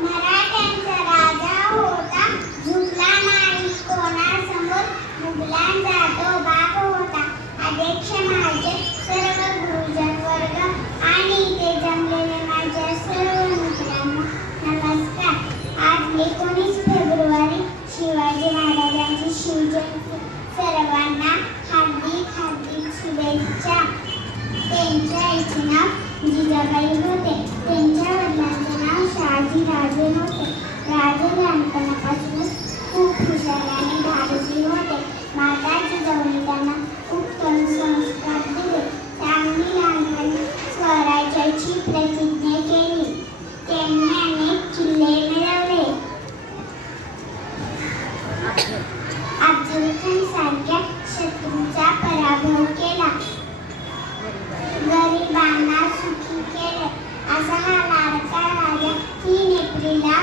मराठ्यांचा राजा होता, झुकला नाही कोणासमोर. मुघलांचा तो बाप होता, अध्यक्ष माझे सर्व गुरुजन वर्ग आणि इथे जमलेले माझ्या सर्व मित्रांना नमस्कार. आज 19 फेब्रुवारी शिवाजी महाराजांची शिवजयंती. सर्वांना हार्दिक हार्दिक शुभेच्छा. त्यांच्या आईचे नाव जिजाबाई होते. त्यांच्या वडिलांचे नाव शहाजी राजे होते. राजे लहानपणापासूनच खूप हुशार आणि धाडसी होते. माता जिजाऊने त्यांना उत्तम संस्कार दिले. त्यांनी लहानपणी स्वराज्याची प्रतिज्ञा केली. त्यांनी अनेक किल्ले मिळवले. अफजल खान सारख्या शत्रूचा पराभव केला. गरिबांना सुखी केले. असा हा लाडका राजा 3 एप्रिलला